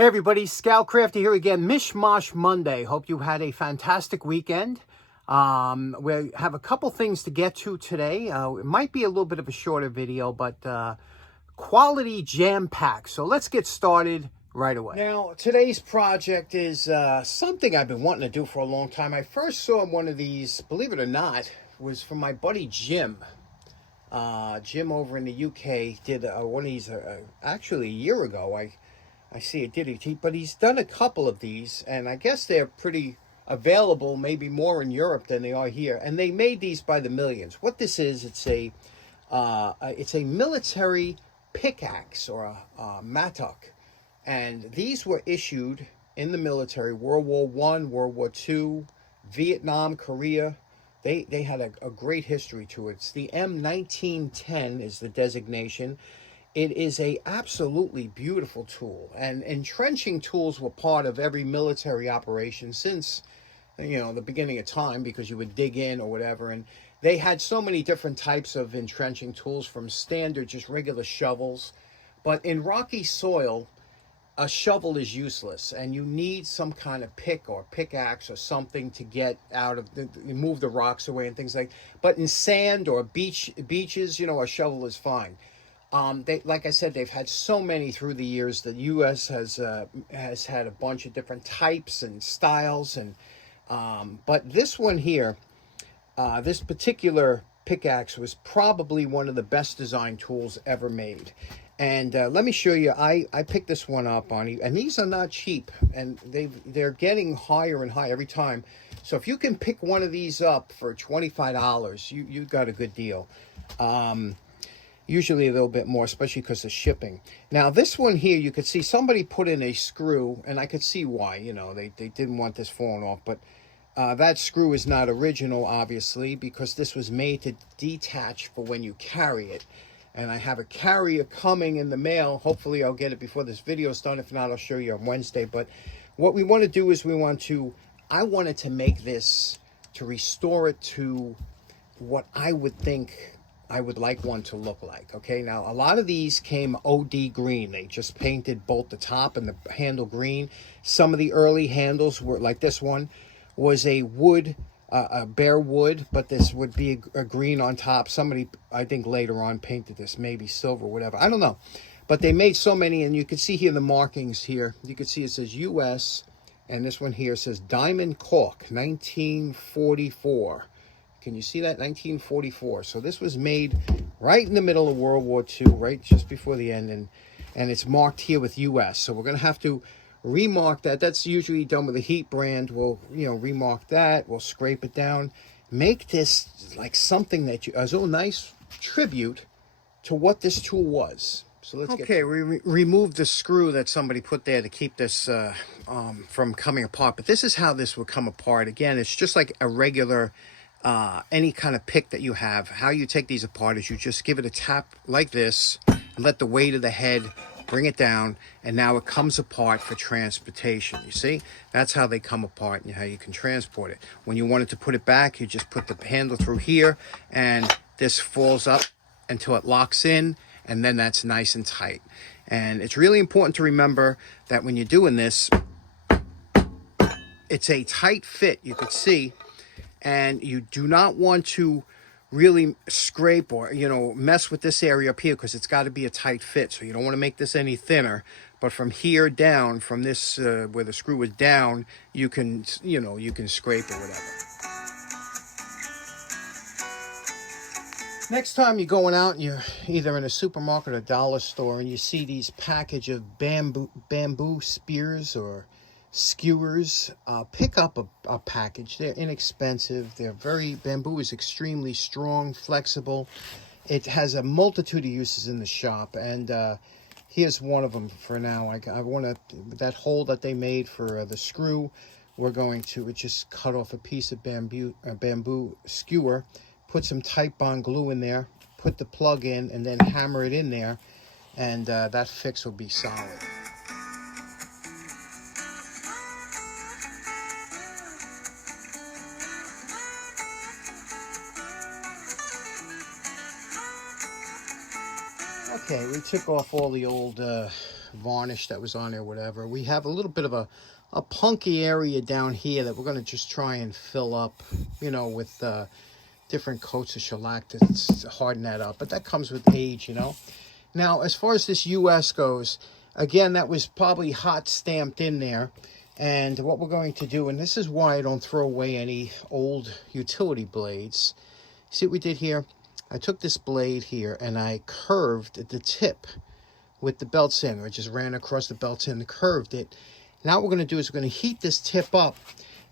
Hey everybody, Scoutcrafter here again. Mishmash Monday. Hope you had a fantastic weekend. We have a couple things to get to today. It might be a little bit of a shorter video, but quality jam-packed. So let's get started right away. Now, today's project is something I've been wanting to do for a long time. I first saw one of these, believe it or not, was from my buddy Jim. Jim over in the UK did one of these actually a year ago. I see it did it, but he's done a couple of these, and I guess they're pretty available, maybe more in Europe than they are here. And they made these by the millions. What this is, it's a military pickaxe or a mattock, and these were issued in the military, World War I, World War II, Vietnam, Korea. They had a great history to it. It's the M-1910 is the designation. It is a absolutely beautiful tool, and entrenching tools were part of every military operation since, the beginning of time, because you would dig in or whatever. And they had so many different types of entrenching tools, from standard, just regular shovels. But in rocky soil, a shovel is useless, and you need some kind of pick or pickaxe or something to get out of move the rocks away and things like. But in sand or beaches, a shovel is fine. Like I said, they've had so many through the years. The U.S. has had a bunch of different types and styles, and but this one here, this particular pickaxe was probably one of the best design tools ever made. And let me show you. I picked this one up on, and these are not cheap, and they're getting higher and higher every time. So if you can pick one of these up for $25, you got a good deal. Usually a little bit more, especially because of shipping. Now, this one here, you could see somebody put in a screw, and I could see why, they didn't want this falling off. But that screw is not original, obviously, because this was made to detach for when you carry it. And I have a carrier coming in the mail. Hopefully, I'll get it before this video is done. If not, I'll show you on Wednesday. But what we want to do is I wanted to make this, to restore it to what I would think I would like one to look like. Okay, now a lot of these came OD green. They just painted both the top and the handle green. Some of the early handles were like this one was a wood, a bare wood, but this would be a green on top. Somebody, I think later on, painted this, maybe silver, whatever. I don't know. But they made so many, and you can see here the markings here. You can see it says US, and this one here says Diamond Cork, 1944. Can you see that? 1944. So this was made right in the middle of World War II, right just before the end, and it's marked here with US. So we're going to have to remark that. That's usually done with a heat brand. We'll, remark that. We'll scrape it down. Make this like something that as a nice tribute to what this tool was. So let's get to it. We removed the screw that somebody put there to keep this from coming apart. But this is how this would come apart. Again, it's just like a regular any kind of pick that you have. How you take these apart is you just give it a tap like this and let the weight of the head bring it down, and now it comes apart for transportation. You see, that's how they come apart and how you can transport it. When you wanted to put it back, you just put the handle through here, and this falls up until it locks in, and then that's nice and tight. And it's really important to remember that when you're doing this, it's a tight fit, you could see, and you do not want to really scrape or mess with this area up here, because it's got to be a tight fit. So you don't want to make this any thinner, but from here down, from this where the screw is down, you can scrape or whatever. Next time you're going out and you're either in a supermarket or a dollar store and you see these package of bamboo spears or skewers, pick up a package. They're inexpensive. Bamboo is extremely strong, flexible. It has a multitude of uses in the shop, and here's one of them for now. I want to, that hole that they made for the screw, we're going to just cut off a piece of bamboo skewer, put some Titebond glue in there, put the plug in, and then hammer it in there, and that fix will be solid. Okay, we took off all the old varnish that was on there, whatever. We have a little bit of a punky area down here that we're going to just try and fill up, you know, with different coats of shellac to harden that up. But that comes with age, you know. Now, as far as this US goes, again, that was probably hot stamped in there. And what we're going to do, and this is why I don't throw away any old utility blades. See what we did here? I took this blade here and I curved the tip with the belt sander. I just ran across the belt sander and curved it. Now what we're going to do is we're going to heat this tip up,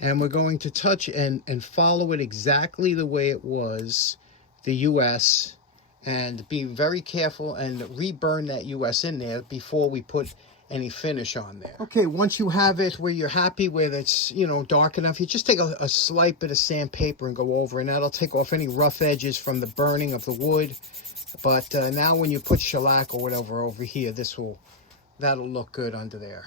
and we're going to touch and follow it exactly the way it was, the US, and be very careful and reburn that US in there before we put any finish on there. Okay, once you have it where you're happy with it's, you know, dark enough, you just take a slight bit of sandpaper and go over, and that'll take off any rough edges from the burning of the wood. But now when you put shellac or whatever over here, that'll look good under there.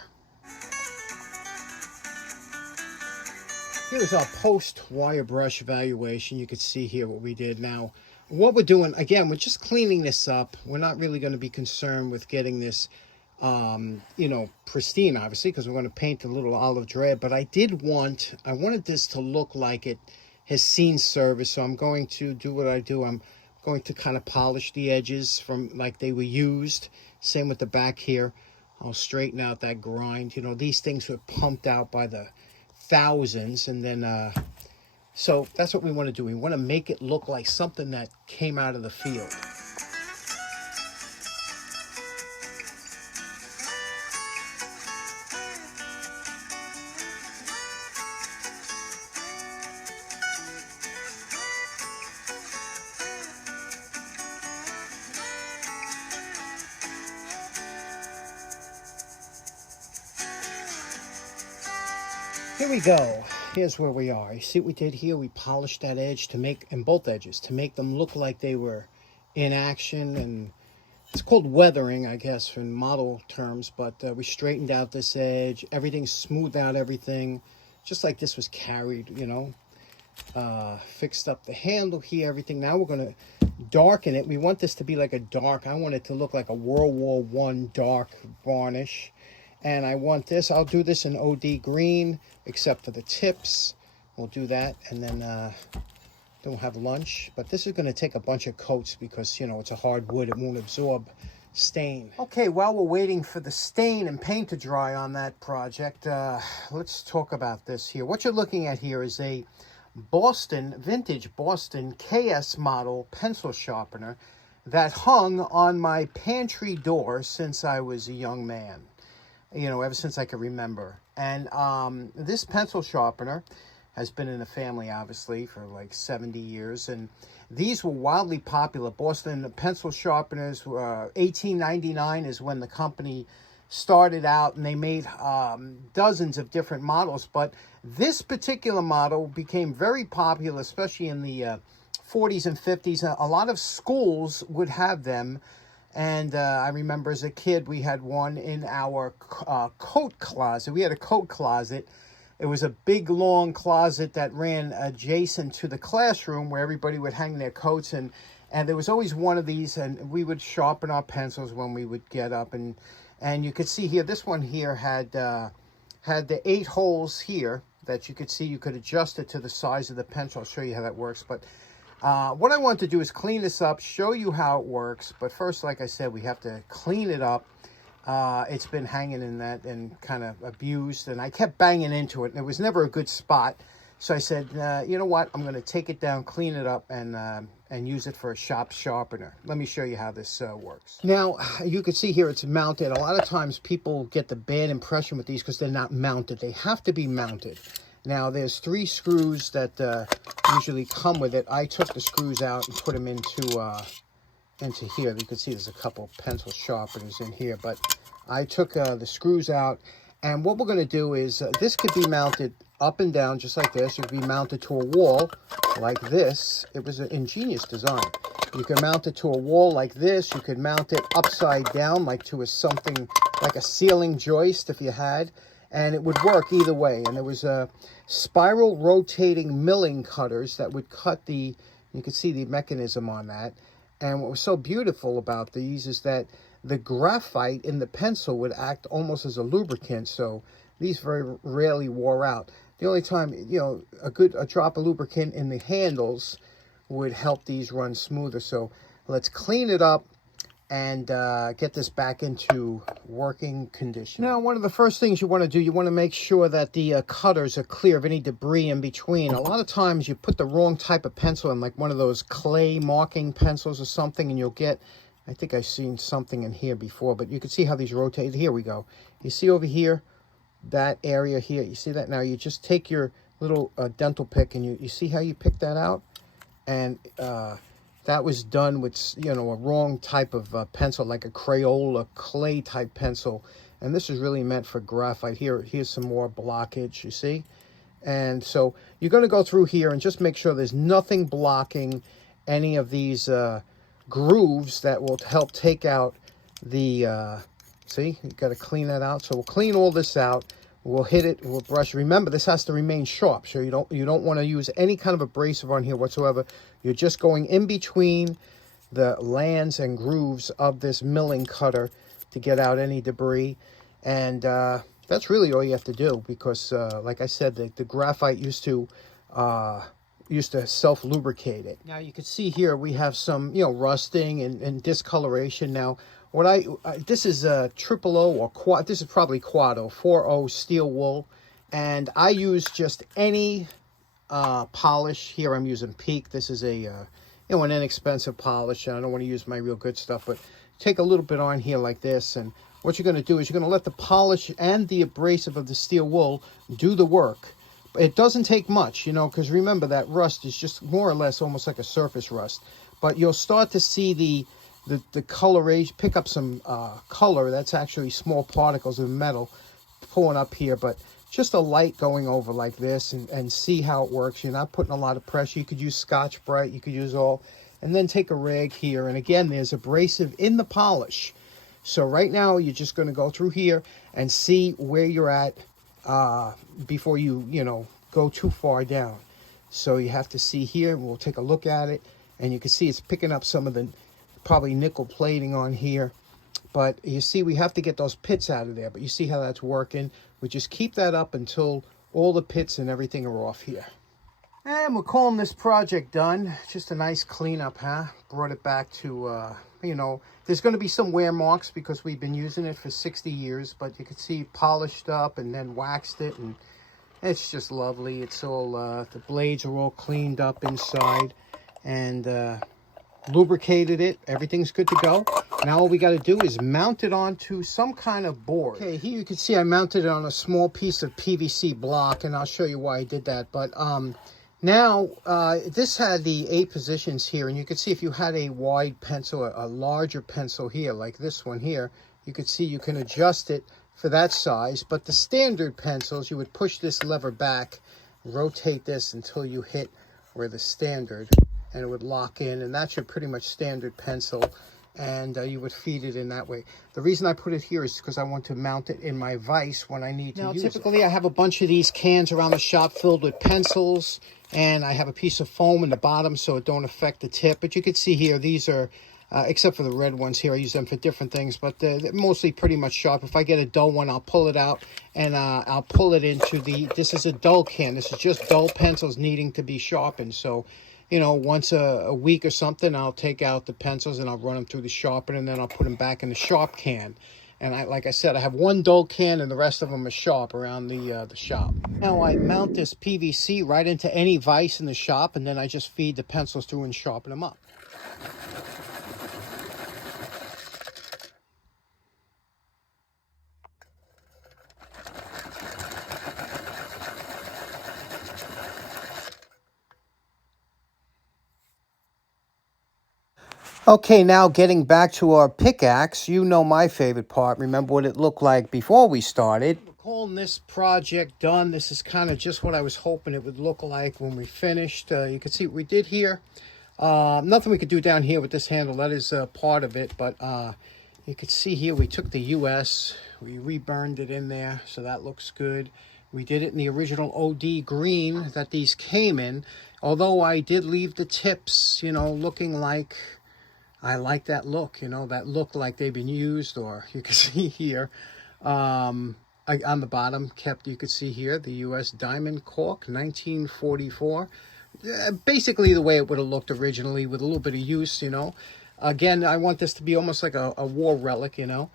Here's our post wire brush evaluation. You can see here what we did. Now, what we're doing, again, we're just cleaning this up. We're not really going to be concerned with getting this you know, pristine, obviously, because we're going to paint a little olive drab. But I wanted this to look like it has seen service. So I'm going to do what I do. I'm going to kind of polish the edges from like they were used. Same with the back here. I'll straighten out that grind. You know, these things were pumped out by the thousands. And then, so that's what we want to do. We want to make it look like something that came out of the field. Here we go. Here's where we are. You see what we did here? We polished that edge to make, and both edges, to make them look like they were in action. And it's called weathering, I guess, in model terms. But we straightened out this edge. Everything smoothed out everything, just like this was carried, you know. Fixed up the handle here, everything. Now we're going to darken it. We want this to be like a dark, I want it to look like a World War I dark varnish. And I want this, I'll do this in OD green, except for the tips. We'll do that, and then we'll have lunch. But this is going to take a bunch of coats because, you know, it's a hard wood. It won't absorb stain. Okay, while we're waiting for the stain and paint to dry on that project, let's talk about this here. What you're looking at here is a vintage Boston KS model pencil sharpener that hung on my pantry door since I was a young man. You know, ever since I could remember. And this pencil sharpener has been in the family, obviously, for like 70 years. And these were wildly popular. Boston pencil sharpeners, 1899 is when the company started out, and they made dozens of different models. But this particular model became very popular, especially in the 40s and 50s. A lot of schools would have them. And I remember as a kid, we had one in our coat closet. We had a coat closet. It was a big, long closet that ran adjacent to the classroom where everybody would hang their coats. And there was always one of these, and we would sharpen our pencils when we would get up. And you could see here, this one here had the 8 holes here that you could see. You could adjust it to the size of the pencil. I'll show you how that works. But what I want to do is clean this up, show you how it works. But first, like I said, we have to clean it up. It's been hanging in that and kind of abused. And I kept banging into it, and it was never a good spot. So I said, you know what? I'm going to take it down, clean it up, and use it for a shop sharpener. Let me show you how this works. Now, you can see here it's mounted. A lot of times people get the bad impression with these because they're not mounted. They have to be mounted. Now, there's 3 screws that usually come with it. I took the screws out and put them into here. You can see there's a couple pencil sharpeners in here, but I took the screws out. And what we're going to do is this could be mounted up and down just like this. It could be mounted to a wall like this. It was an ingenious design. You can mount it to a wall like this. You could mount it upside down like to something like a ceiling joist if you had. And it would work either way. And there was spiral rotating milling cutters that would cut you could see the mechanism on that. And what was so beautiful about these is that the graphite in the pencil would act almost as a lubricant, so these very rarely wore out. The only time, you know, a drop of lubricant in the handles would help these run smoother. So let's clean it up and get this back into working condition. Now, one of the first things you want to do, you want to make sure that the cutters are clear of any debris in between. A lot of times you put the wrong type of pencil in, like one of those clay marking pencils or something, and you'll get, I think I've seen something in here before, but you can see how these rotate. Here we go. You see over here, that area here, you see that? Now you just take your little dental pick and you see how you pick that out? And that was done with, you know, a wrong type of pencil, like a Crayola clay type pencil. And this is really meant for graphite. Here's some more blockage, you see? And so you're going to go through here and just make sure there's nothing blocking any of these grooves that will help take out the, see, you got to clean that out. So we'll clean all this out. We'll hit it, we'll brush. Remember, this has to remain sharp, so you don't want to use any kind of abrasive on here whatsoever. You're just going in between the lands and grooves of this milling cutter to get out any debris. And that's really all you have to do, because like I said, the graphite used to self-lubricate it. Now you can see here we have some, you know, rusting and discoloration. Now this is a triple O or quad. This is probably quad O, 4O steel wool, and I use just any polish. Here I'm using Peak. This is a you know, an inexpensive polish. I don't want to use my real good stuff, but take a little bit on here like this, and what you're going to do is you're going to let the polish and the abrasive of the steel wool do the work. It doesn't take much, you know, because remember that rust is just more or less almost like a surface rust. But you'll start to see the coloration, pick up some color. That's actually small particles of metal pulling up here, but just a light going over like this, and see how it works. You're not putting a lot of pressure. You could use Scotch-Brite, you could use all, and then take a rag here. And again, there's abrasive in the polish. So right now, you're just going to go through here and see where you're at before you know, go too far down. So you have to see here, we'll take a look at it, and you can see it's picking up some of the probably nickel plating on here. But you see, we have to get those pits out of there. But you see how that's working. We just keep that up until all the pits and everything are off here. And we're calling this project done. Just a nice cleanup, huh? Brought it back to, you know, there's going to be some wear marks because we've been using it for 60 years. But you can see polished up and then waxed it. And it's just lovely. It's all, the blades are all cleaned up inside. And lubricated it. Everything's good to go. Now all we got to do is mount it onto some kind of board. Okay, here you can see I mounted it on a small piece of PVC block, and I'll show you why I did that. But now this had the 8 positions here, and you can see if you had a wide pencil, a larger pencil here, like this one here, you can see you can adjust it for that size. But the standard pencils, you would push this lever back, rotate this until you hit where the standard, and it would lock in, and that's your pretty much standard pencil, and you would feed it in that way. The reason I put it here is because I want to mount it in my vise when I need to use it. Now, typically I have a bunch of these cans around the shop filled with pencils, and I have a piece of foam in the bottom so it don't affect the tip. But you can see here, these are, except for the red ones here, I use them for different things, but they're mostly pretty much sharp. If I get a dull one, I'll pull it out, and I'll pull it into this is a dull can. This is just dull pencils needing to be sharpened. So, you know, once a week or something, I'll take out the pencils and I'll run them through the sharpener, and then I'll put them back in the sharp can. And like I said, I have one dull can and the rest of them are sharp around the shop. Now I mount this PVC right into any vise in the shop, and then I just feed the pencils through and sharpen them up. Okay, now getting back to our pickaxe, you know my favorite part. Remember what it looked like before we started. We're calling this project done. This is kind of just what I was hoping it would look like when we finished. You can see what we did here. Nothing we could do down here with this handle. That is part of it, but you can see here we took the US, we reburned it in there, so that looks good. We did it in the original OD green that these came in, although I did leave the tips, you know, looking like I like that look, you know, that look like they've been used, or you can see here, on the bottom, kept, you can see here, the U.S. Diamond Cork, 1944. Basically the way it would have looked originally, with a little bit of use, you know. Again, I want this to be almost like a war relic, you know.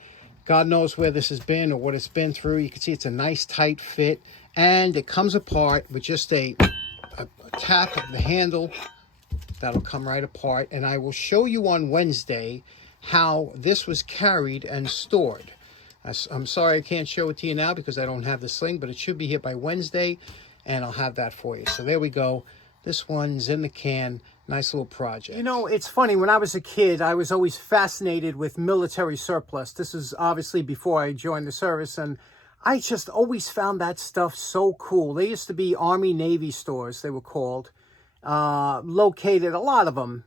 God knows where this has been or what it's been through. You can see it's a nice tight fit, and it comes apart with just a tap of the handle. That'll come right apart, and I will show you on Wednesday how this was carried and stored. I'm sorry I can't show it to you now because I don't have the sling, but it should be here by Wednesday, and I'll have that for you. So there we go. This one's in the can. Nice little project. You know, it's funny. When I was a kid, I was always fascinated with military surplus. This is obviously before I joined the service, and I just always found that stuff so cool. They used to be Army Navy stores, they were called, located, a lot of them,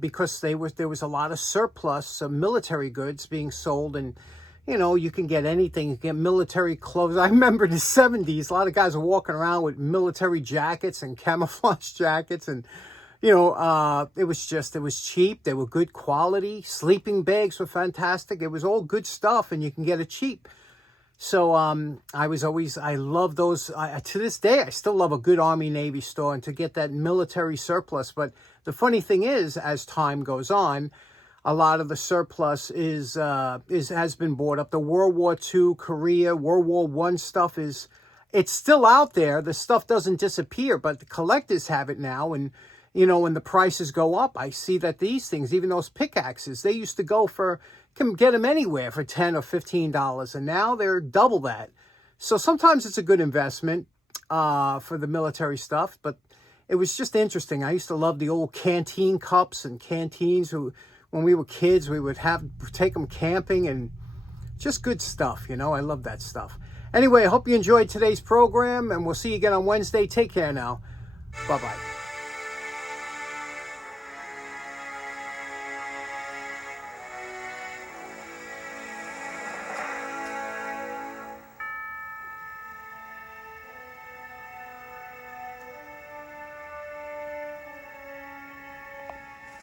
because there was a lot of surplus of military goods being sold, and you know, you can get anything. You can get military clothes. I remember in the 70s, a lot of guys were walking around with military jackets and camouflage jackets, and you know, it was cheap. They were good quality. Sleeping bags were fantastic. It was all good stuff, and you can get it cheap. So I love those. To this day, I still love a good Army Navy store, and to get that military surplus. But the funny thing is, as time goes on, a lot of the surplus has been bought up. The World War II, Korea, World War I stuff it's still out there. The stuff doesn't disappear, but the collectors have it now. And you know, when the prices go up, I see that these things, even those pickaxes, they used to go for, can get them anywhere for $10 or $15, and now they're double that. So sometimes it's a good investment for the military stuff, but it was just interesting. I used to love the old canteen cups and canteens. When we were kids, we would take them camping, and just good stuff, you know. I love that stuff. Anyway, I hope you enjoyed today's program, and we'll see you again on Wednesday. Take care now. Bye-bye.